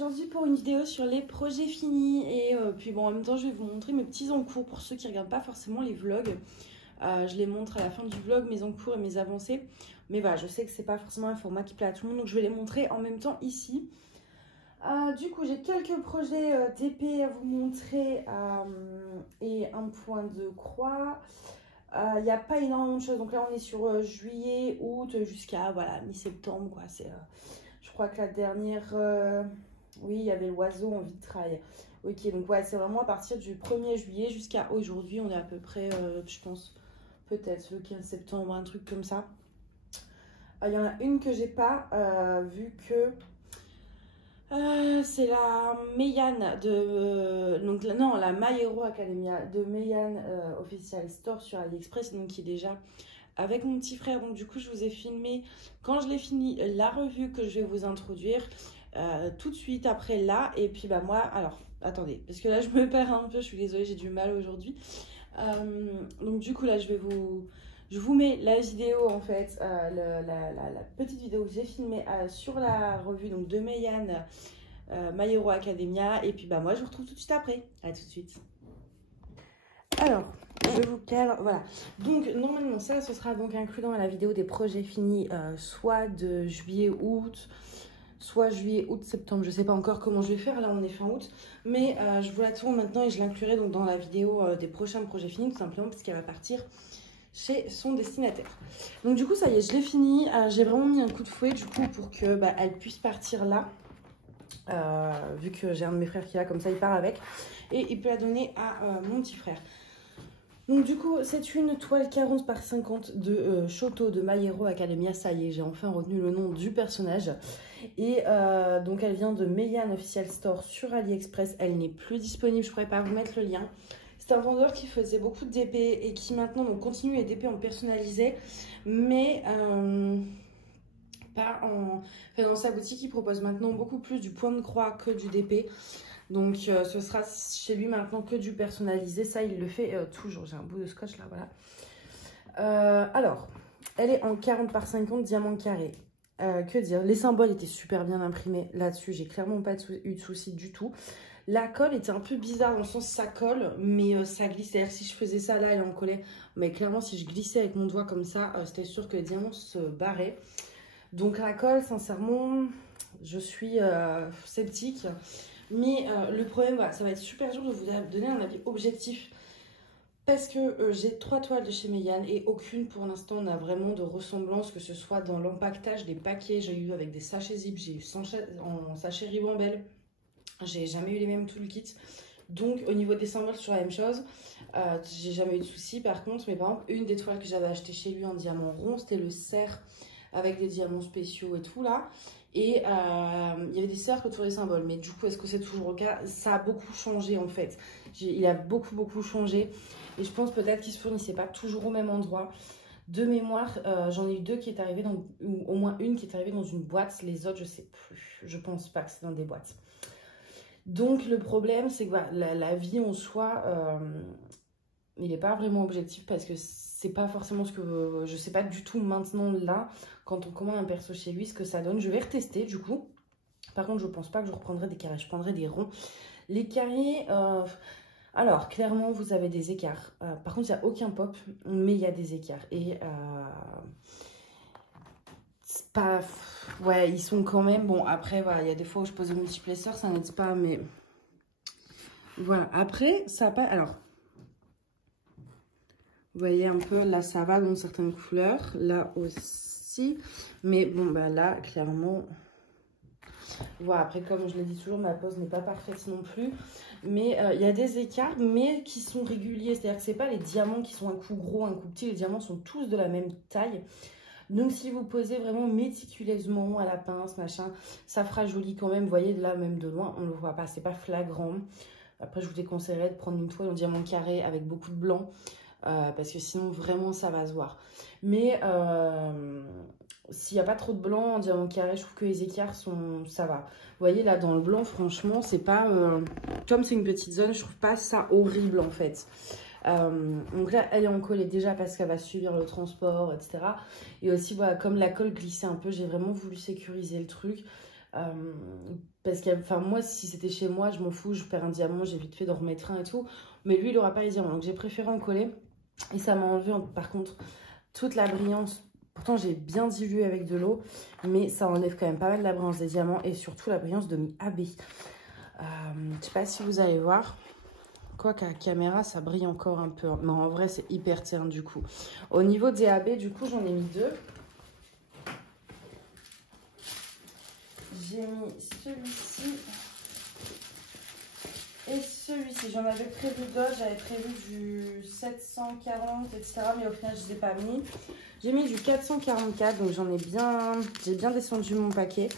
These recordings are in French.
aujourd'hui pour une vidéo sur les projets finis et puis bon en même temps je vais vous montrer mes petits encours pour ceux qui ne regardent pas forcément les vlogs. Je les montre à la fin du vlog, mes encours et mes avancées. Mais voilà, je sais que c'est pas forcément un format qui plaît à tout le monde, donc je vais les montrer en même temps ici. Du coup, j'ai quelques projets d'épée à vous montrer et un point de croix. Il n'y a pas énormément de choses, donc là on est sur juillet, août, jusqu'à voilà, mi-septembre quoi. Je crois que la dernière, oui, il y avait l'oiseau en vitrail. Ok, donc ouais, c'est vraiment à partir du 1er juillet jusqu'à aujourd'hui, on est à peu près, je pense, peut-être le 15 septembre, un truc comme ça. Il y en a une que j'ai pas, vu que c'est la Meiane de donc non, la My Hero Academia de Meiane Official Store sur AliExpress, donc qui est déjà avec mon petit frère. Donc du coup je vous ai filmé quand je l'ai fini la revue que je vais vous introduire tout de suite après là. Et puis bah moi, alors attendez parce que là je me perds un peu, je suis désolée, j'ai du mal aujourd'hui. Donc du coup là je vous mets la vidéo en fait, la petite vidéo que j'ai filmée sur la revue donc de Meiane My Hero Academia. Et puis bah moi je vous retrouve tout de suite après. À tout de suite. Alors, je vous cale, voilà. Donc normalement ça ce sera donc inclus dans la vidéo des projets finis, soit de juillet, août, soit juillet, août, septembre. Je sais pas encore comment je vais faire, là on est fin août. Mais je vous la tourne maintenant et je l'inclurai donc dans la vidéo des prochains projets finis, tout simplement parce qu'elle va partir chez son destinataire. Donc du coup ça y est, je l'ai fini. J'ai vraiment mis un coup de fouet du coup pour que bah, elle puisse partir là. Vu que j'ai un de mes frères qui est là, comme ça il part avec. Et il peut la donner à mon petit frère. Donc du coup, c'est une toile 40 par 50 de Shoto de My Hero Academia. Ça y est, j'ai enfin retenu le nom du personnage. Et donc elle vient de Meiane Official Store sur AliExpress. Elle n'est plus disponible, je pourrais pas vous mettre le lien. C'est un vendeur qui faisait beaucoup d'épées et qui maintenant donc, continue les épées en personnalisé. Mais pas en... Enfin, dans sa boutique, il propose maintenant beaucoup plus du point de croix que du DP. Donc ce sera chez lui maintenant que du personnalisé. Ça il le fait toujours. J'ai un bout de scotch là, voilà. Alors elle est en 40 par 50 diamants carrés. Que dire, les symboles étaient super bien imprimés là-dessus. J'ai clairement pas eu de soucis du tout. La colle était un peu bizarre dans le sens ça colle mais ça glisse. C'est-à-dire si je faisais ça là elle en collait. Mais clairement si je glissais avec mon doigt comme ça c'était sûr que les diamants se barraient. Donc la colle sincèrement je suis sceptique. Mais le problème, voilà, ça va être super dur de vous donner un avis objectif parce que j'ai 3 toiles de chez Meiane et aucune pour l'instant n'a vraiment de ressemblance, que ce soit dans l'empaquetage des paquets. J'ai eu avec des sachets zip, j'ai eu en sachet ribambelle, j'ai jamais eu les mêmes toolkits. Donc au niveau des symboles, c'est toujours la même chose. J'ai jamais eu de soucis. Par contre, mais par exemple, une des toiles que j'avais acheté chez lui en diamant rond, c'était le cerf avec des diamants spéciaux et tout là. Et il y avait des cercles autour des symboles. Mais du coup, est-ce que c'est toujours le cas? Ça a beaucoup changé en fait. Il a beaucoup changé. Et je pense peut-être qu'il se fournissait pas toujours au même endroit. De mémoire, j'en ai eu 2 qui est arrivé dans, ou au moins une qui est arrivée dans une boîte. Les autres, je sais plus. Je pense pas que c'est dans des boîtes. Donc le problème, c'est que voilà, la vie en soi, il n'est pas vraiment objectif parce que c'est pas forcément ce que je sais pas du tout maintenant là quand on commande un perso chez lui ce que ça donne. Je vais retester du coup. Par contre je pense pas que je reprendrai des carrés, je prendrai des ronds. Les carrés, alors clairement vous avez des écarts. Par contre il n'y a aucun pop mais il y a des écarts et c'est pas, ouais ils sont quand même bon. Après voilà, il y a des fois où je pose des multiplesseurs, ça n'aide pas, mais voilà. Après ça a pas, alors vous voyez un peu, là ça va dans certaines couleurs, là aussi. Mais bon, bah là, clairement, voilà, après comme je l'ai dit toujours, ma pose n'est pas parfaite non plus. Mais il y a des écarts, mais qui sont réguliers. C'est-à-dire que ce n'est pas les diamants qui sont un coup gros, un coup petit. Les diamants sont tous de la même taille. Donc si vous posez vraiment méticuleusement à la pince, machin, ça fera joli quand même. Vous voyez, là, même de loin, on ne le voit pas, c'est pas flagrant. Après, je vous déconseillerais de prendre une toile en diamant carré avec beaucoup de blanc. Parce que sinon vraiment ça va se voir. Mais s'il n'y a pas trop de blanc en diamant carré, je trouve que les écarts sont, ça va. Vous voyez là dans le blanc, franchement c'est pas comme c'est une petite zone, je trouve pas ça horrible en fait. Donc là elle est en collée déjà parce qu'elle va subir le transport, etc. Et aussi voilà, comme la colle glissait un peu, j'ai vraiment voulu sécuriser le truc. Parce que, enfin, moi, si c'était chez moi, je m'en fous, je perds un diamant, j'ai vite fait d'en remettre un et tout. Mais lui, il aura pas les diamants. Donc, j'ai préféré en coller. Et ça m'a enlevé, par contre, toute la brillance. Pourtant, j'ai bien dilué avec de l'eau. Mais ça enlève quand même pas mal la brillance des diamants. Et surtout, la brillance de mes AB. Je sais pas si vous allez voir. Quoi qu'à la caméra, ça brille encore un peu. Mais en vrai, c'est hyper terne, du coup. Au niveau des AB, du coup, j'en ai mis 2. J'ai mis celui-ci et celui-ci. J'en avais prévu d'autres. J'avais prévu du 740, etc. Mais au final, je ne les ai pas mis. J'ai mis du 444. Donc, j'ai bien descendu mon paquet.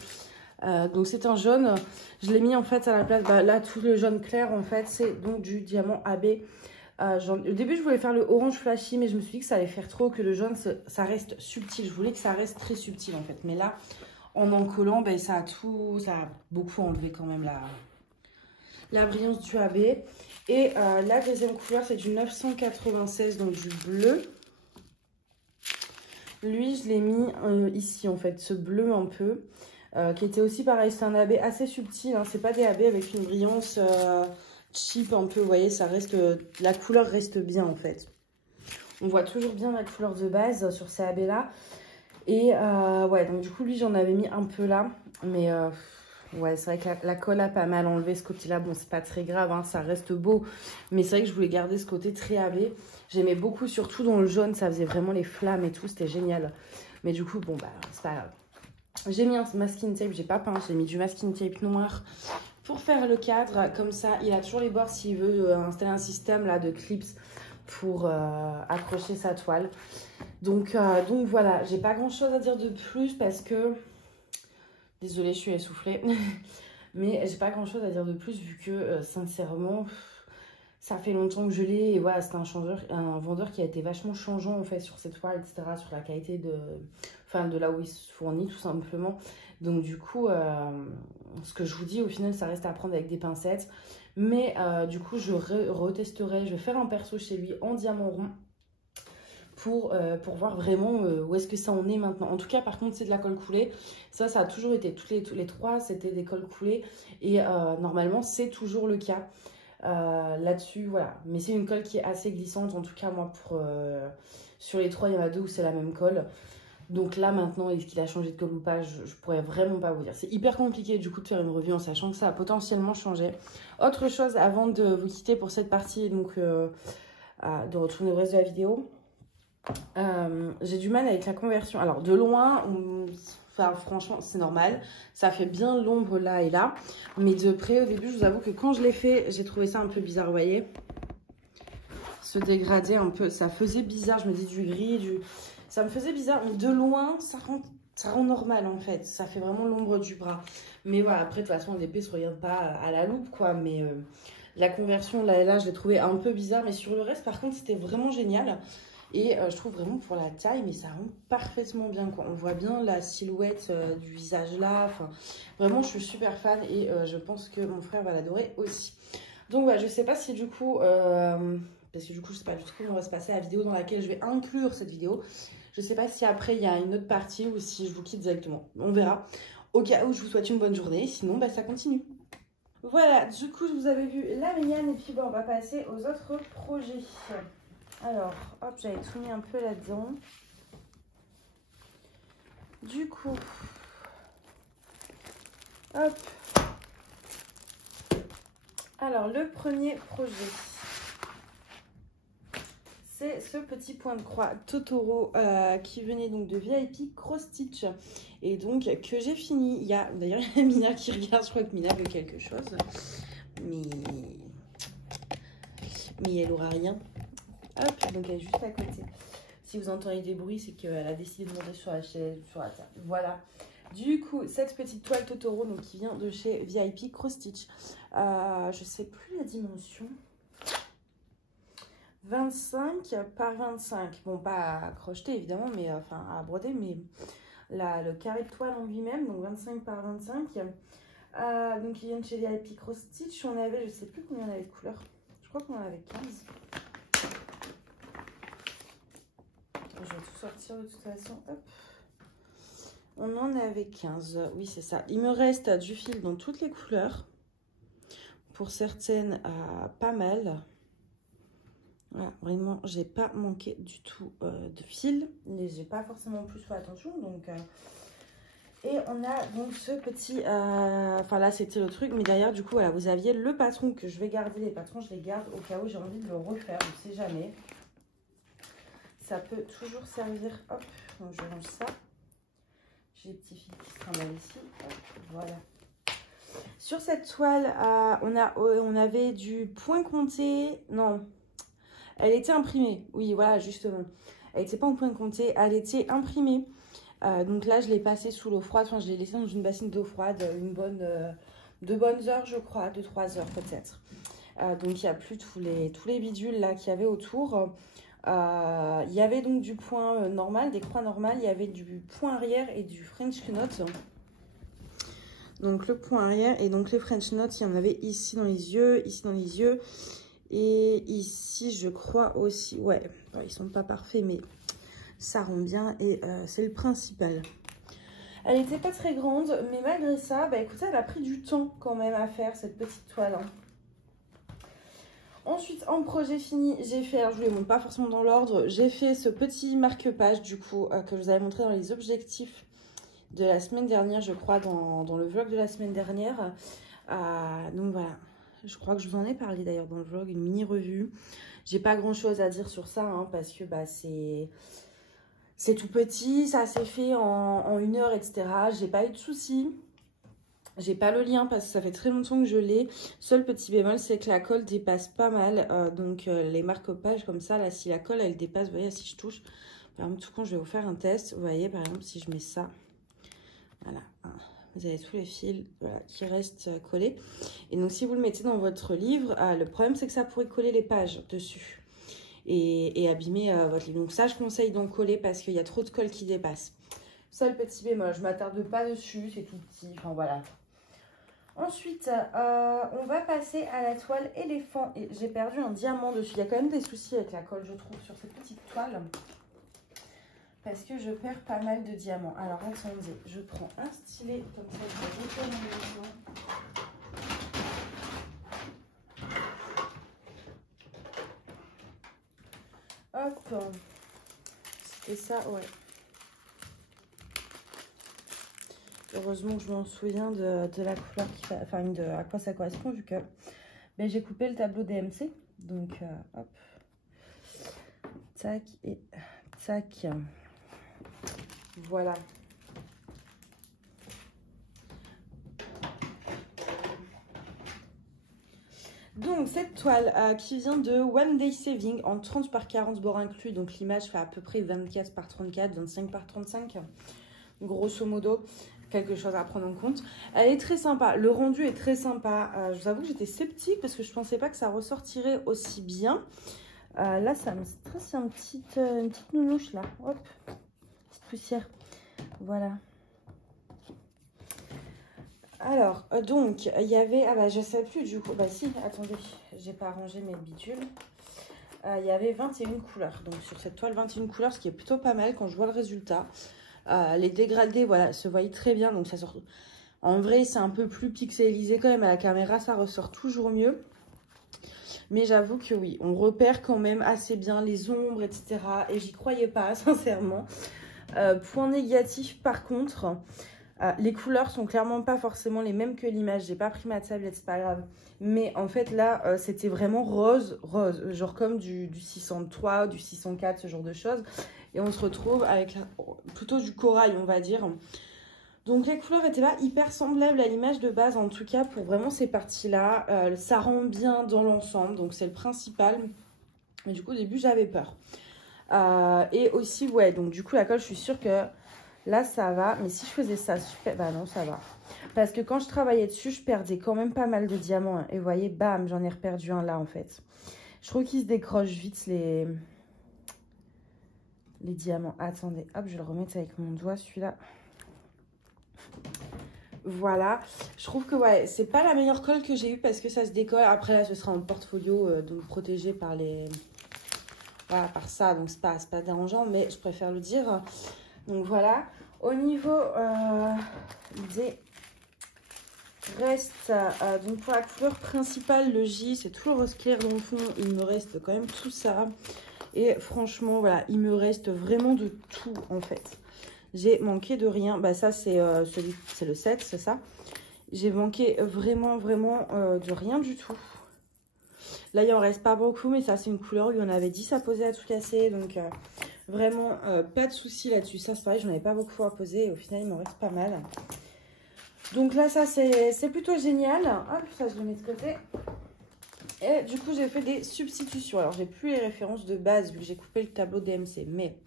Donc, c'est un jaune. Je l'ai mis en fait à la place. Bah, là, tout le jaune clair, en fait, c'est donc du diamant AB. Au début, je voulais faire le orange flashy, mais je me suis dit que ça allait faire trop, que le jaune, ça reste subtil. Je voulais que ça reste très subtil, en fait. Mais là, en collant, ben, ça a beaucoup enlevé quand même la brillance du AB. Et la deuxième couleur, c'est du 996, donc du bleu. Lui, je l'ai mis ici, en fait, ce bleu un peu, qui était aussi pareil. C'est un AB assez subtil, hein, c'est pas des AB avec une brillance cheap un peu, vous voyez, ça reste, la couleur reste bien, en fait. On voit toujours bien la couleur de base sur ces AB-là. Et ouais, donc du coup, lui, j'en avais mis un peu là. Mais ouais, c'est vrai que la colle a pas mal enlevé ce côté-là. Bon, c'est pas très grave, hein, ça reste beau. Mais c'est vrai que je voulais garder ce côté très AB. J'aimais beaucoup, surtout dans le jaune, ça faisait vraiment les flammes et tout, c'était génial. Mais du coup, bon, bah, c'est pas grave. J'ai mis un masking tape, j'ai pas peint, j'ai mis du masking tape noir pour faire le cadre. Comme ça, il a toujours les bords s'il veut installer un système là de clips pour accrocher sa toile. Donc voilà, j'ai pas grand chose à dire de plus parce que, désolée, je suis essoufflée, mais j'ai pas grand chose à dire de plus vu que sincèrement, ça fait longtemps que je l'ai et voilà, c'était un vendeur qui a été vachement changeant en fait sur cette toile, etc., sur la qualité de là où il se fournit tout simplement. Donc du coup, ce que je vous dis au final, ça reste à prendre avec des pincettes. Mais du coup, je retesterai, je vais faire un perso chez lui en diamant rond. Pour voir vraiment où est-ce que ça en est maintenant. En tout cas, par contre, c'est de la colle coulée. Ça a toujours été, tous les trois, c'était des colles coulées. Et normalement, c'est toujours le cas là-dessus, voilà. Mais c'est une colle qui est assez glissante. En tout cas, moi, sur les trois, il y en a deux où c'est la même colle. Donc là, maintenant, est-ce qu'il a changé de colle ou pas, je pourrais vraiment pas vous dire. C'est hyper compliqué, du coup, de faire une revue en sachant que ça a potentiellement changé. Autre chose, avant de vous quitter pour cette partie, donc de retourner au reste de la vidéo. J'ai du mal avec la conversion. Alors de loin, enfin franchement c'est normal, ça fait bien l'ombre là et là, mais de près au début je vous avoue que quand je l'ai fait, j'ai trouvé ça un peu bizarre, vous voyez, se dégrader un peu, ça faisait bizarre, je me dis du gris, ça me faisait bizarre, mais de loin ça rend normal en fait, ça fait vraiment l'ombre du bras. Mais voilà, après de toute façon l'épée se regarde pas à la loupe quoi, mais la conversion là et là je l'ai trouvé un peu bizarre, mais sur le reste par contre c'était vraiment génial. Et je trouve vraiment pour la taille, mais ça rend parfaitement bien, quoi. On voit bien la silhouette du visage là. Enfin, vraiment, je suis super fan et je pense que mon frère va l'adorer aussi. Donc, voilà, je sais pas si du coup, parce que du coup, je sais pas du tout comment va se passer la vidéo dans laquelle je vais inclure cette vidéo. Je sais pas si après, il y a une autre partie ou si je vous quitte directement. On verra. Au cas où, je vous souhaite une bonne journée. Sinon, bah, ça continue. Voilà, du coup, je vous avais vu la mignonne et puis bon, on va passer aux autres projets. Alors, hop, j'avais tout mis un peu là-dedans. Du coup, hop. Alors, le premier projet, c'est ce petit point de croix Totoro qui venait donc de VIP Cross Stitch. Et donc, que j'ai fini. Il y a d'ailleurs Mina qui regarde, je crois que Mina veut quelque chose. Mais elle aura rien. Hop, donc elle est juste à côté. Si vous entendez des bruits, c'est qu'elle a décidé de monter sur la chaise, sur la table. Voilà. Du coup, cette petite toile Totoro donc, qui vient de chez VIP Cross Stitch. Je sais plus la dimension. 25 par 25. Bon, pas à crocheter évidemment, mais enfin à broder, mais là, le carré de toile en lui-même, donc 25 par 25. Donc, il vient de chez VIP Cross Stitch. On avait, je sais plus combien on avait de couleurs. Je crois qu'on en avait 15. Je vais tout sortir de toute façon. Hop. On en avait 15, oui c'est ça. Il me reste du fil dans toutes les couleurs. Pour certaines, pas mal. Voilà, vraiment, j'ai pas manqué du tout de fil. Mais j'ai pas forcément plus fait attention. Donc, et on a donc ce petit... Enfin là, c'était le truc. Mais derrière, du coup, voilà, vous aviez le patron que je vais garder. Les patrons, je les garde au cas où j'ai envie de le refaire. On ne sait jamais. Ça peut toujours servir. Hop, donc je range ça. J'ai les petits fils qui se trimballent ici. Hop, voilà. Sur cette toile, on avait du point compté. Non, elle était imprimée. Oui, voilà, justement. Elle n'était pas en point compté, elle était imprimée. Donc là, je l'ai passée sous l'eau froide. Enfin, je l'ai laissée dans une bassine d'eau froide deux bonnes heures, je crois. 2-3 heures peut-être. Donc, il n'y a plus tous les bidules là qu'il y avait autour. Il y avait donc du point normal, des croix normales. Il y avait du point arrière et du French knot. Donc le point arrière et donc les French knots, il y en avait ici dans les yeux, ici dans les yeux. Et ici, je crois aussi, ouais, ils sont pas parfaits, mais ça rend bien et c'est le principal. Elle n'était pas très grande, mais malgré ça, bah écoutez, elle a pris du temps quand même à faire cette petite toile. Hein. Ensuite, en projet fini, j'ai fait, alors je ne vous les montre pas forcément dans l'ordre, j'ai fait ce petit marque-page du coup que je vous avais montré dans les objectifs de la semaine dernière, je crois, dans le vlog de la semaine dernière. Donc voilà, je crois que je vous en ai parlé d'ailleurs dans le vlog, une mini revue. J'ai pas grand chose à dire sur ça, hein, parce que bah, c'est tout petit, ça s'est fait en 1 heure, etc. J'ai pas eu de soucis. J'ai pas le lien parce que ça fait très longtemps que je l'ai. Seul petit bémol, c'est que la colle dépasse pas mal. Donc les marque-pages comme ça, là, si la colle elle dépasse, vous voyez, si je touche. Par exemple, tout quand je vais vous faire un test, vous voyez, par exemple, si je mets ça. Voilà, vous avez tous les fils voilà, qui restent collés. Et donc, si vous le mettez dans votre livre, le problème, c'est que ça pourrait coller les pages dessus et abîmer votre livre. Donc, ça, je conseille d'en coller parce qu'il y a trop de colle qui dépasse. Ça, le petit bémol, je ne m'attarde pas dessus, c'est tout petit. Enfin, voilà. Ensuite, on va passer à la toile éléphant. Et j'ai perdu un diamant dessus. Il y a quand même des soucis avec la colle, je trouve, sur cette petite toile. Parce que je perds pas mal de diamants. Alors attendez, je prends un stylet comme ça, je vais jeter dans le maison. Hop. C'était ça, ouais. Heureusement que je m'en souviens de la couleur qui fait, enfin de à quoi ça correspond vu que ben, j'ai coupé le tableau DMC. Donc hop. Tac et tac. Voilà. Donc cette toile qui vient de One Day Saving en 30 par 40 bords inclus. Donc l'image fait à peu près 24 par 34, 25 par 35. Grosso modo, quelque chose à prendre en compte. Elle est très sympa. Le rendu est très sympa. Je vous avoue que j'étais sceptique parce que je ne pensais pas que ça ressortirait aussi bien. Là, ça me stresse une petite nounouche là. Hop, petite poussière. Voilà. Alors, donc, il y avait... Ah bah, je sais plus du coup. Bah si, attendez, j'ai pas rangé mes bidules. Il y avait 21 couleurs. Donc, sur cette toile, 21 couleurs, ce qui est plutôt pas mal quand je vois le résultat. Les dégradés, voilà, se voient très bien. Donc, ça sort... En vrai, c'est un peu plus pixelisé quand même. À la caméra, ça ressort toujours mieux. Mais j'avoue que oui, on repère quand même assez bien les ombres, etc. Et j'y croyais pas, sincèrement. Point négatif, par contre, les couleurs sont clairement pas forcément les mêmes que l'image. J'ai pas pris ma tablette, c'est pas grave. Mais en fait, là, c'était vraiment rose. Genre comme du 603, du 604, ce genre de choses. Et on se retrouve avec plutôt du corail, on va dire. Donc les couleurs étaient pas hyper semblables à l'image de base, en tout cas pour vraiment ces parties-là. Ça rend bien dans l'ensemble, donc c'est le principal. Mais du coup au début j'avais peur. Et aussi ouais, donc du coup la colle je suis sûre que là ça va. Mais si je faisais ça, super... bah non ça va. Parce que quand je travaillais dessus, je perdais quand même pas mal de diamants. Hein. Et vous voyez, bam, j'en ai reperdu un là en fait. Je trouve qu'ils se décrochent vite les diamants. Attendez, hop, je vais le remettre avec mon doigt celui-là. Voilà, je trouve que ouais, c'est pas la meilleure colle que j'ai eue parce que ça se décolle. Après là, ce sera en portfolio, donc protégé par les... Voilà, par ça, donc c'est pas dérangeant, mais je préfère le dire. Donc voilà. Au niveau des restes, donc pour la couleur principale, le J, c'est tout le rose clair dans le fond. Il me reste quand même tout ça. Et franchement, voilà, il me reste vraiment de tout en fait. J'ai manqué de rien. Bah ça, c'est le 7, c'est ça. J'ai manqué vraiment de rien du tout. Là, il en reste pas beaucoup, mais ça, c'est une couleur où il y en avait 10 à poser, à tout casser. Donc, vraiment, pas de souci là-dessus. Ça, c'est pareil, j'en avais pas beaucoup à poser. Et au final, il m'en reste pas mal. Donc là, ça, c'est plutôt génial. Hop, ça, je le mets de côté. Et du coup, j'ai fait des substitutions. Alors, j'ai plus les références de base, vu que j'ai coupé le tableau DMC. Mais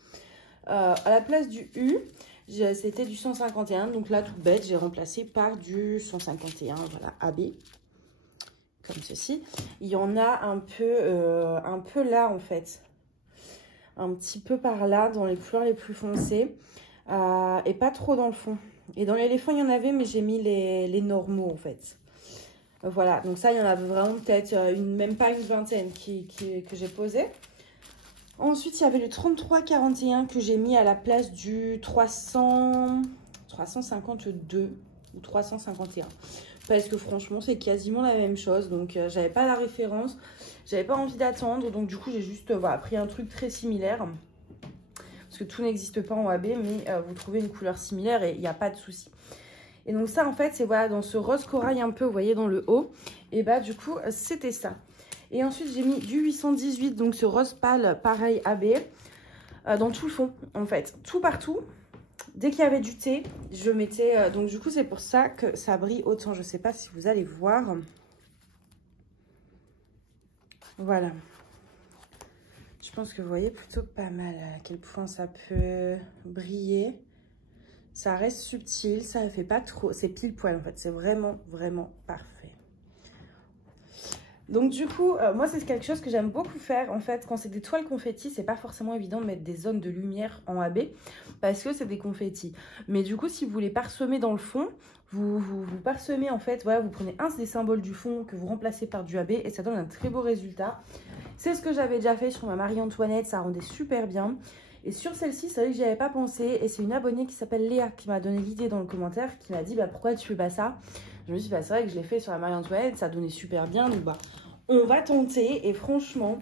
à la place du U, c'était du 151. Donc là, tout bête, j'ai remplacé par du 151. Voilà, AB. Comme ceci. Il y en a un peu là, en fait. Un petit peu par là, dans les couleurs les plus foncées. Et pas trop dans le fond. Et dans l'éléphant, il y en avait, mais j'ai mis les normaux, en fait. Voilà, donc ça, il y en avait vraiment peut-être même pas une vingtaine que j'ai posé. Ensuite, il y avait le 33-41 que j'ai mis à la place du 352 ou 351. Parce que franchement, c'est quasiment la même chose. Donc, j'avais pas la référence. J'avais pas envie d'attendre. Donc, du coup, j'ai juste voilà, pris un truc très similaire. Parce que tout n'existe pas en AB, mais vous trouvez une couleur similaire et il n'y a pas de souci. Et donc ça, en fait, c'est voilà, dans ce rose corail un peu, vous voyez, dans le haut. Et bah, du coup, c'était ça. Et ensuite, j'ai mis du 818, donc ce rose pâle, pareil, AB, dans tout le fond, en fait. Tout partout. Dès qu'il y avait du thé, je mettais... donc, du coup, c'est pour ça que ça brille autant. Je ne sais pas si vous allez voir. Voilà. Je pense que vous voyez plutôt pas mal à quel point ça peut briller. Ça reste subtil, ça ne fait pas trop. C'est pile poil en fait, c'est vraiment parfait. Donc du coup, moi c'est quelque chose que j'aime beaucoup faire. En fait, quand c'est des toiles confettis, c'est pas forcément évident de mettre des zones de lumière en AB parce que c'est des confettis. Mais du coup, si vous les parsemez dans le fond, vous parsemez en fait, voilà, vous prenez un des symboles du fond que vous remplacez par du AB et ça donne un très beau résultat. C'est ce que j'avais déjà fait sur ma Marie-Antoinette, ça rendait super bien. Et sur celle-ci, c'est vrai que j'y avais pas pensé. Et c'est une abonnée qui s'appelle Léa qui m'a donné l'idée dans le commentaire, qui m'a dit bah, pourquoi tu fais pas ça. Je me suis dit bah, c'est vrai que je l'ai fait sur la Marie-Antoinette, ça donnait super bien. Donc bah, on va tenter. Et franchement,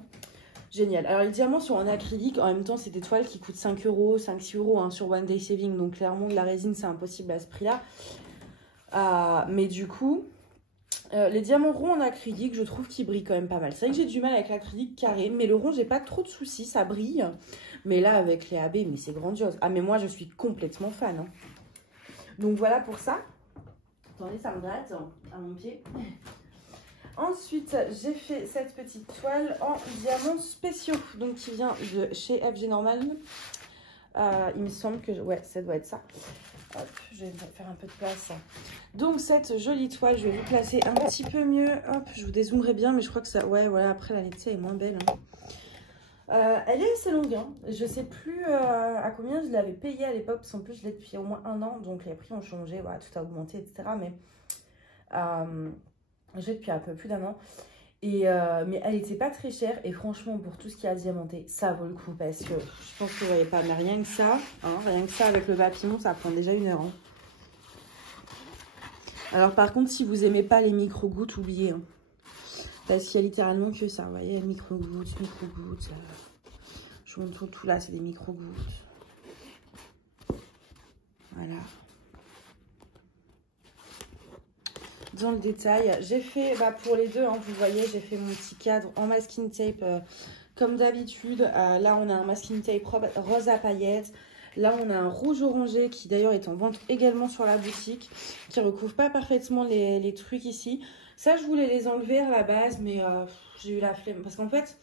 génial. Alors les diamants sont en acrylique. En même temps, c'est des toiles qui coûtent 5 €, 5-6 € hein, sur One Day Saving. Donc clairement, de la résine, c'est impossible à ce prix-là. Mais du coup... les diamants ronds en acrylique, je trouve qu'ils brillent quand même pas mal. C'est vrai que j'ai du mal avec l'acrylique carré, mais le rond, j'ai pas trop de soucis, ça brille. Mais là, avec les AB, mais c'est grandiose. Ah, mais moi, je suis complètement fan. Hein. Donc, voilà pour ça. Attendez, ça me gratte à mon pied. Ensuite, j'ai fait cette petite toile en diamants spéciaux. Donc, qui vient de chez FG Normal. Il me semble que... Ouais, ça doit être ça. Hop, je vais faire un peu de place. Donc, cette jolie toile, je vais vous placer un petit peu mieux. Hop, je vous dézoomerai bien, mais je crois que ça... Ouais, voilà, après, la laitière est moins belle. Hein. Elle est assez longue. Hein. Je sais plus à combien je l'avais payée à l'époque, parce qu'en plus, je l'ai depuis au moins 1 an. Donc, les prix ont changé, voilà, tout a augmenté, etc. Mais je l'ai depuis un peu plus d'1 an. Mais elle n'était pas très chère. Et franchement, pour tout ce qui a diamanté, ça vaut le coup. Parce que je pense que vous voyez pas, mais rien que ça, hein, rien que ça avec le papillon, ça prend déjà 1 heure. Hein. Alors par contre, si vous aimez pas les micro-gouttes, oubliez. Hein. Parce qu'il y a littéralement que ça. Vous voyez, micro-gouttes, micro-gouttes. Je vous montre tout là, c'est des micro-gouttes. Voilà. Dans le détail, j'ai fait, bah, pour les deux, hein, vous voyez, j'ai fait mon petit cadre en masking tape comme d'habitude. Là, on a un masking tape rose à paillettes. Là, on a un rouge orangé qui d'ailleurs est en vente également sur la boutique, qui recouvre pas parfaitement les trucs ici. Ça, je voulais les enlever à la base, mais j'ai eu la flemme. Parce qu'en fait,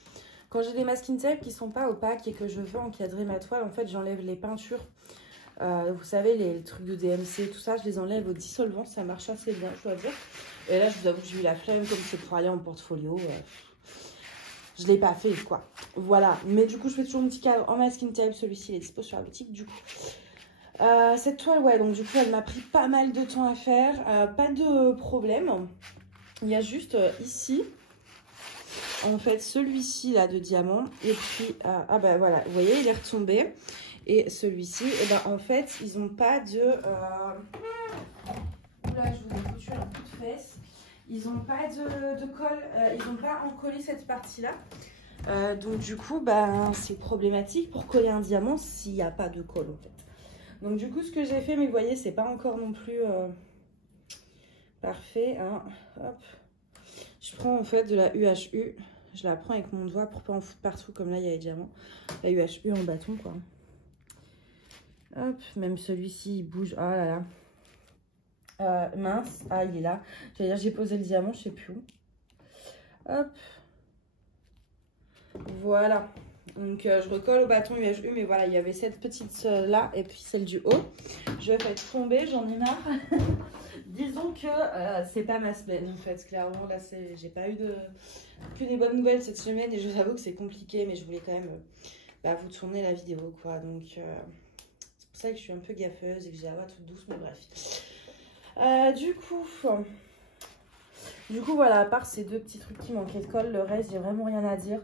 quand j'ai des masking tape qui sont pas opaques et que je veux encadrer ma toile, en fait, j'enlève les peintures. Vous savez, les trucs de DMC, tout ça, je les enlève au dissolvant. Ça marche assez bien, je dois dire. Et là, je vous avoue que j'ai eu la flemme, comme c'est pour aller en portfolio. Je ne l'ai pas fait, quoi. Voilà. Mais du coup, je fais toujours mon petit cadre en masking tape. Celui-ci, il est dispo sur la boutique, du coup. Cette toile, ouais, donc du coup, elle m'a pris pas mal de temps à faire. Pas de problème. Il y a juste ici, en fait celui-ci là de diamant. Et puis, ah bah voilà, vous voyez, il est retombé. Et celui-ci, et ben en fait, ils n'ont pas de... Oula, je vous ai foutu un coup de fesse. Ils n'ont pas de colle, ils n'ont pas encollé cette partie-là. Donc du coup, ben, c'est problématique pour coller un diamant s'il n'y a pas de colle en fait. Donc du coup, ce que j'ai fait, mais vous voyez, c'est pas encore non plus parfait. Hein. Hop. Je prends en fait de la UHU. Je la prends avec mon doigt pour pas en foutre partout comme là, il y a les diamants. La UHU en bâton quoi. Hop, même celui-ci, il bouge. Ah là là. Mince. Ah, il est là. J'allais dire, j'ai posé le diamant, je sais plus où. Hop. Voilà. Donc, je recolle au bâton UHU. Mais voilà, il y avait cette petite là et puis celle du haut. Je vais faire tomber, j'en ai marre. Disons que c'est pas ma semaine en fait. Clairement, là, j'ai pas eu que des bonnes nouvelles cette semaine. Et je vous avoue que c'est compliqué. Mais je voulais quand même vous tourner la vidéo quoi. Donc... c'est pour ça que je suis un peu gaffeuse et que j'ai la voix toute douce, mais bref. Du coup, voilà, à part ces deux petits trucs qui manquaient de colle, le reste, j'ai vraiment rien à dire.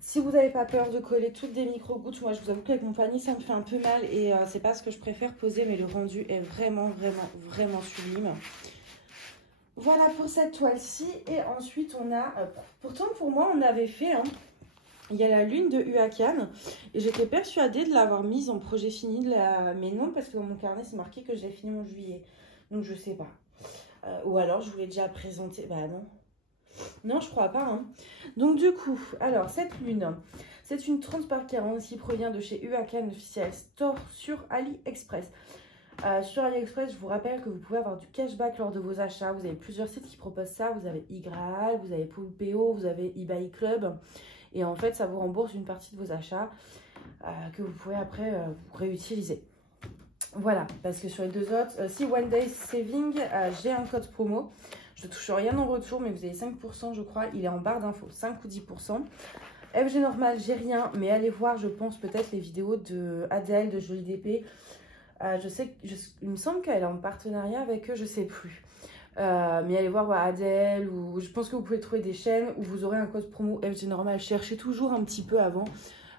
Si vous n'avez pas peur de coller toutes des micro-gouttes, moi, je vous avoue qu'avec mon panier, ça me fait un peu mal et c'est pas ce que je préfère poser, mais le rendu est vraiment, vraiment, vraiment sublime. Voilà pour cette toile-ci. Et ensuite, on a... pourtant, pour moi, on avait fait... Hein, il y a la lune de Huacan et j'étais persuadée de l'avoir mise en projet fini, mais non, parce que dans mon carnet, c'est marqué que je l'ai fini en juillet. Donc, je sais pas. Ou alors, je voulais déjà présenter. Bah non. Non, je crois pas. Hein. Donc, du coup, alors, cette lune, c'est une 30 par 40 qui provient de chez Huacan Official Store sur AliExpress. Sur AliExpress, je vous rappelle que vous pouvez avoir du cashback lors de vos achats. Vous avez plusieurs sites qui proposent ça. Vous avez iGraal, vous avez Poolpeo, vous avez eBay Club. Et en fait, ça vous rembourse une partie de vos achats que vous pouvez après vous réutiliser. Voilà, parce que sur les deux autres, si One Day Saving, j'ai un code promo. Je ne touche rien en retour, mais vous avez 5%, je crois. Il est en barre d'infos, 5 ou 10%. FG Normal, j'ai rien, mais allez voir, je pense, peut-être les vidéos de Adèle, de Jolie DP. Je sais, il me semble qu'elle est en partenariat avec eux, je ne sais plus. Mais allez voir Adèle, ou je pense que vous pouvez trouver des chaînes où vous aurez un code promo FG Normal. Cherchez toujours un petit peu avant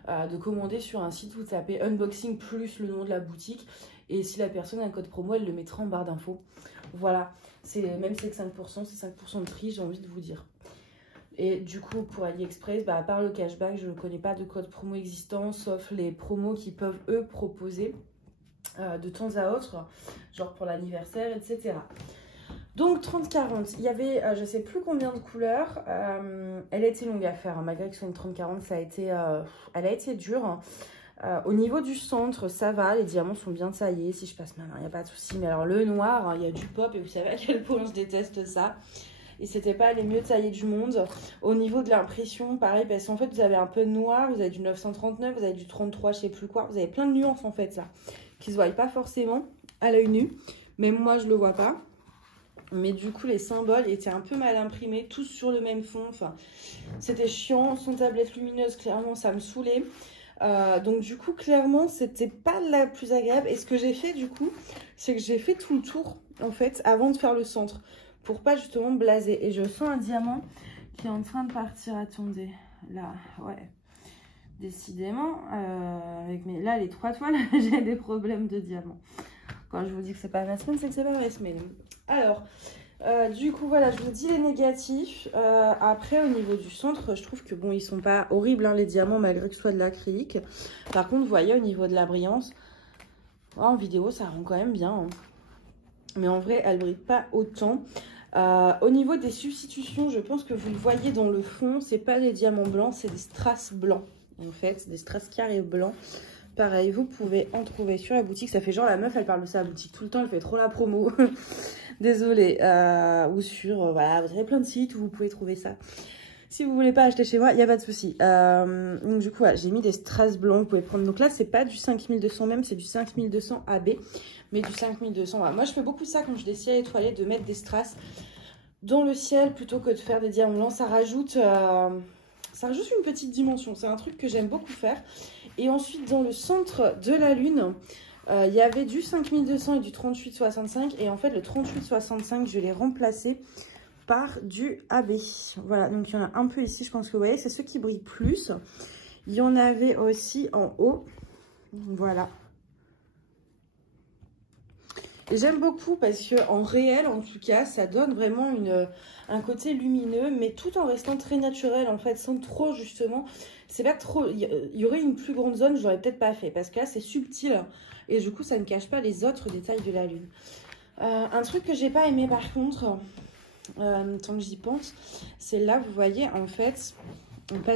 de commander sur un site, vous tapez unboxing plus le nom de la boutique. Et si la personne a un code promo, elle le mettra en barre d'infos. Voilà, même si c'est que 5%, c'est 5% de prix, j'ai envie de vous dire. Et du coup, pour AliExpress, à part le cashback, je ne connais pas de code promo existant, sauf les promos qui peuvent, eux, proposer de temps à autre, genre pour l'anniversaire, etc. Donc 30-40, il y avait je ne sais plus combien de couleurs, elle a été longue à faire, hein, malgré que ce soit une 30-40, elle a été dure. Au niveau du centre, ça va, les diamants sont bien taillés, si je passe ma main, il n'y a pas de souci. Mais alors le noir, hein, il y a du pop et vous savez à quel point je déteste ça. Et c'était pas les mieux taillés du monde. Au niveau de l'impression, pareil, parce qu'en fait vous avez un peu de noir, vous avez du 939, vous avez du 33, je sais plus quoi, vous avez plein de nuances en fait ça, qui se voient pas forcément à l'œil nu, même moi je le vois pas. Mais du coup, les symboles étaient un peu mal imprimés, tous sur le même fond. Enfin, c'était chiant. Son tablette lumineuse, clairement, ça me saoulait. Donc, du coup, clairement, c'était pas la plus agréable. Et ce que j'ai fait, du coup, c'est que j'ai fait tout le tour, en fait, avant de faire le centre. Pour pas, justement, blaser. Et je sens un diamant qui est en train de partir. Attendez. Là, ouais. Décidément. Là, les 3 toiles, j'ai des problèmes de diamant. Quand je vous dis que c'est pas ma semaine, c'est que c'est pas ma semaine. Alors, du coup, voilà, je vous dis les négatifs. Après, au niveau du centre, je trouve que, bon, ils sont pas horribles, hein, les diamants, malgré que ce soit de l'acrylique. Par contre, vous voyez, au niveau de la brillance, en vidéo, ça rend quand même bien. Hein. Mais en vrai, elle brille pas autant. Au niveau des substitutions, je pense que vous le voyez dans le fond, c'est pas des diamants blancs, c'est des strass blancs, en fait, des strass carrés blancs. Pareil, vous pouvez en trouver sur la boutique. Ça fait genre la meuf, elle parle de sa boutique tout le temps, elle fait trop la promo. Désolée. Ou sur, voilà, vous avez plein de sites où vous pouvez trouver ça. Si vous voulez pas acheter chez moi, il n'y a pas de souci. Donc du coup, voilà, j'ai mis des strass blancs, vous pouvez prendre. Donc là, c'est pas du 5200 même, c'est du 5200 AB. Mais du 5200, voilà. Moi, je fais beaucoup ça quand je des ciels étoilés, de mettre des strass dans le ciel plutôt que de faire des diamants blancs. Ça rajoute une petite dimension. C'est un truc que j'aime beaucoup faire. Et ensuite, dans le centre de la lune, il y avait du 5200 et du 3865. Et en fait, le 3865, je l'ai remplacé par du AB. Voilà, donc il y en a un peu ici, je pense que vous voyez, c'est ceux qui brillent plus. Il y en avait aussi en haut. Voilà. Et j'aime beaucoup parce que en réel, en tout cas, ça donne vraiment un côté lumineux, mais tout en restant très naturel, en fait, sans trop, justement. C'est pas trop... Il y aurait une plus grande zone, je l'aurais peut-être pas fait, parce que là, c'est subtil. Et du coup, ça ne cache pas les autres détails de la lune. Un truc que j'ai pas aimé, par contre, tant que j'y pense, c'est là, vous voyez, en fait...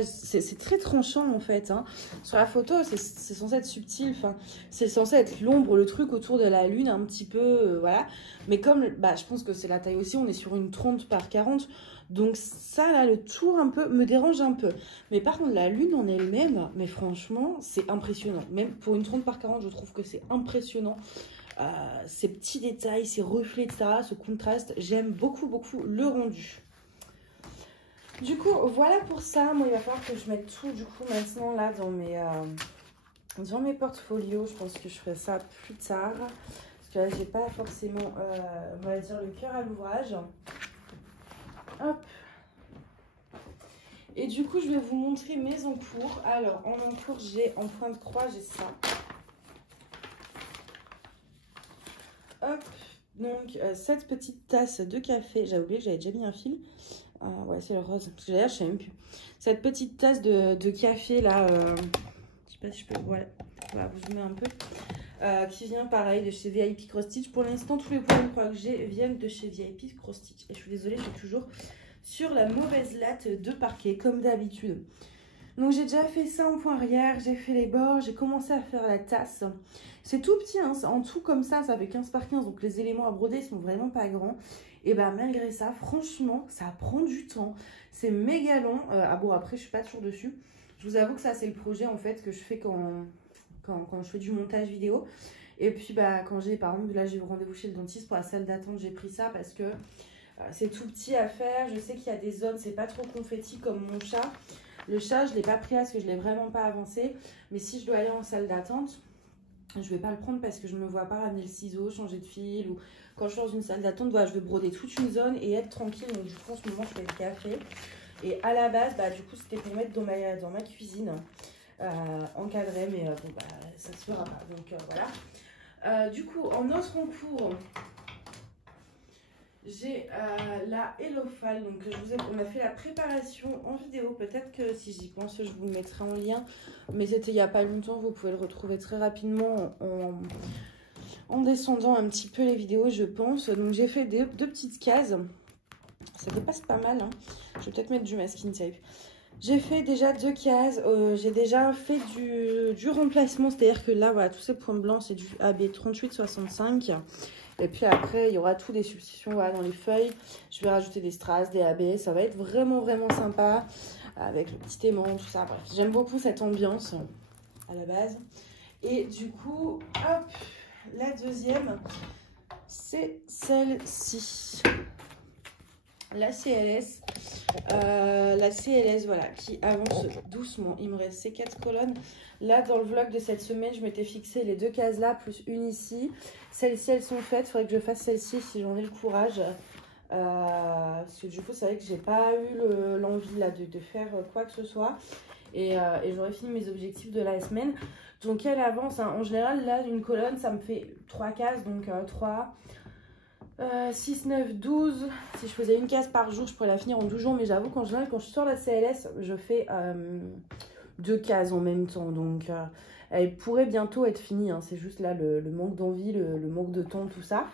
C'est très tranchant en fait, hein. Sur la photo c'est censé être subtil, enfin c'est censé être l'ombre, le truc autour de la lune un petit peu, voilà. Mais comme bah, je pense que c'est la taille aussi, on est sur une 30 par 40, donc ça là, le tour un peu me dérange un peu. Mais par contre la lune en elle-même, mais franchement c'est impressionnant. Même pour une 30 par 40 je trouve que c'est impressionnant. Ces petits détails, ces reflets, etc., ce contraste, j'aime beaucoup le rendu. Du coup, voilà pour ça. Moi, il va falloir que je mette tout, du coup, maintenant, là, dans mes portfolios. Je pense que je ferai ça plus tard. Parce que là, j'ai pas forcément, on va dire, le cœur à l'ouvrage. Hop. Et du coup, je vais vous montrer mes encours. Alors, en encours, j'ai, en point de croix, j'ai ça. Hop. Donc, cette petite tasse de café. J'ai oublié que j'avais déjà mis un fil. Ouais, c'est le rose. Parce que d'ailleurs, je sais même plus. Cette petite tasse de café là, je sais pas si je peux. Voilà, vous zoomez un peu. Qui vient pareil de chez VIP Cross Stitch. Pour l'instant, tous les points de croix que j'ai viennent de chez VIP Cross Stitch. Et je suis désolée, je suis toujours sur la mauvaise latte de parquet, comme d'habitude. Donc, j'ai déjà fait ça en point arrière. J'ai fait les bords. J'ai commencé à faire la tasse. C'est tout petit, hein, en tout comme ça fait 15 par 15. Donc, les éléments à broder sont vraiment pas grands. Et bah malgré ça, franchement, ça prend du temps. C'est méga long. Bon, après, je suis pas toujours dessus. Je vous avoue que ça, c'est le projet en fait que je fais quand je fais du montage vidéo. Et puis, bah, quand j'ai, par exemple, là, j'ai eu rendez-vous chez le dentiste pour la salle d'attente, j'ai pris ça parce que c'est tout petit à faire. Je sais qu'il y a des zones, c'est pas trop confetti comme mon chat. Le chat, je l'ai pas pris parce que je l'ai vraiment pas avancé. Mais si je dois aller en salle d'attente, je vais pas le prendre parce que je me vois pas ramener le ciseau, changer de fil ou... Quand je suis dans une salle d'attente, voilà, je vais broder toute une zone et être tranquille. Donc, du coup, en ce moment, je fais le café. Et à la base, bah, du coup, c'était pour mettre dans ma cuisine, encadré. Mais bon, bah, ça se fera pas. Donc, voilà. Du coup, en autre concours, j'ai la Hellofal. Donc, on a fait la préparation en vidéo. Peut-être que si j'y pense, je vous le mettrai en lien. Mais c'était il n'y a pas longtemps. Vous pouvez le retrouver très rapidement en descendant un petit peu les vidéos, je pense. Donc, j'ai fait deux petites cases. Ça dépasse pas mal, hein. Je vais peut-être mettre du masking tape. J'ai fait déjà 2 cases. J'ai déjà fait du remplacement. C'est-à-dire que là, voilà, tous ces points blancs, c'est du AB 3865. Et puis après, il y aura tout des substitutions voilà, dans les feuilles. Je vais rajouter des strass, des AB. Ça va être vraiment sympa. Avec le petit aimant, tout ça. Bref, j'aime beaucoup cette ambiance à la base. Et du coup, hop, la deuxième, c'est celle-ci. La CLS. La CLS, voilà, qui avance doucement. Il me reste ces 4 colonnes. Là, dans le vlog de cette semaine, je m'étais fixé les 2 cases là, plus une ici. Celles-ci, elles sont faites. Il faudrait que je fasse celle-ci si j'en ai le courage. Parce que du coup, c'est vrai que j'ai pas eu l'envie là de faire quoi que ce soit. Et j'aurais fini mes objectifs de la semaine. Donc, elle avance. Hein. En général, là, une colonne, ça me fait 3 cases. Donc, 3, 6, 9, 12. Si je faisais une case par jour, je pourrais la finir en 12 jours. Mais j'avoue qu'en général, quand je sors la CLS, je fais 2 cases en même temps. Donc, elle pourrait bientôt être finie. Hein. C'est juste là le manque d'envie, le manque de temps, tout ça.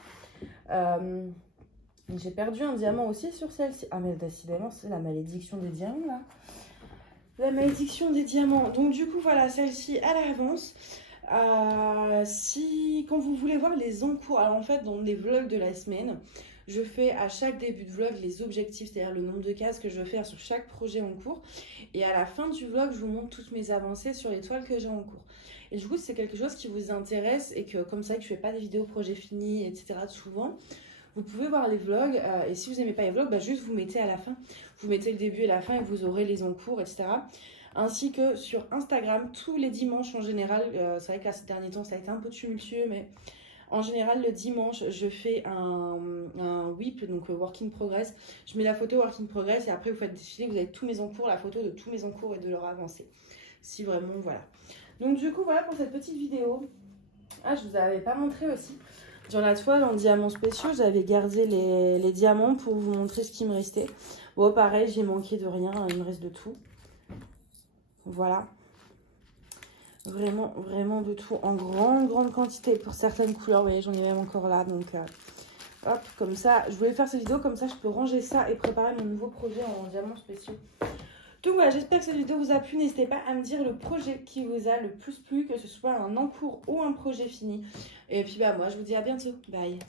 J'ai perdu un diamant aussi sur celle-ci. Ah, mais décidément, c'est la malédiction des diamants, là. La malédiction des diamants. Donc, du coup, voilà, celle-ci, elle avance. Quand vous voulez voir les encours, alors en fait, dans les vlogs de la semaine, je fais à chaque début de vlog les objectifs, c'est-à-dire le nombre de cases que je veux faire sur chaque projet en cours. Et à la fin du vlog, je vous montre toutes mes avancées sur les toiles que j'ai en cours. Et du coup, c'est quelque chose qui vous intéresse et que, comme ça, que je fais pas des vidéos projets finis, etc. souvent. Vous pouvez voir les vlogs et si vous n'aimez pas les vlogs, bah juste vous mettez à la fin. Vous mettez le début et la fin et vous aurez les encours, etc. Ainsi que sur Instagram, tous les dimanches en général. C'est vrai que là, ces derniers temps, ça a été un peu tumultueux, mais En général, le dimanche, je fais un whip, donc work in progress. Je mets la photo work in progress et après, vous faites défiler, vous avez tous mes encours, la photo de tous mes encours et de leur avancée. Si vraiment, voilà. Donc du coup, voilà pour cette petite vidéo. Ah, je vous avais pas montré aussi. Dans la toile en diamants spéciaux, j'avais gardé les diamants pour vous montrer ce qui me restait. Bon, pareil, j'ai manqué de rien, il me reste de tout. Voilà. Vraiment, vraiment de tout en grande quantité pour certaines couleurs. Vous voyez, j'en ai même encore là. Donc, hop, comme ça. Je voulais faire cette vidéo, comme ça, je peux ranger ça et préparer mon nouveau projet en diamants spéciaux. Donc voilà, j'espère que cette vidéo vous a plu. N'hésitez pas à me dire le projet qui vous a le plus plu, que ce soit un en cours ou un projet fini. Et puis, bah, moi, je vous dis à bientôt. Bye.